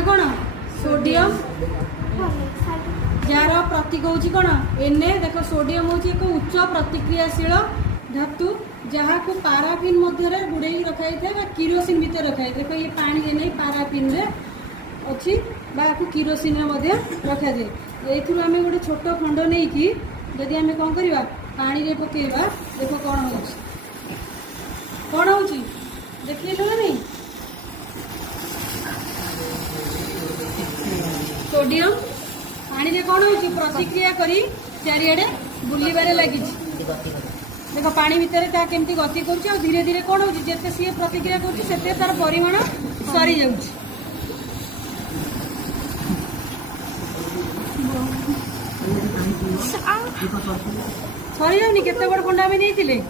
एटा कौन sodium jar प्रतीक हूँ कौन एन देख सोडियम हूँ एक उच्च प्रतिक्रियाशील धातु जहाँ को पाराफिन मध्य बुड़े रखाई था किरोसिन भितर रखाई देख ये पानी नहीं पाराफिन अच्छी किरोसिन रखा जाए आम गोटे छोट खंड नहीं कि जदि आम कौन करवा पानी रे पकेवा देख कौन हो देखिए ना नहीं सोडियम पानी रे कौन हो प्रतिक्रिया करी चारिआडे बुलबारे लगी देख पानी भितर केमती गति कर धीरे धीरे कौन हो जिते सी प्रतिक्रिया कर तार परिमाण सरी जा सरी जाऊनी केते बड़ खंड आम नहीं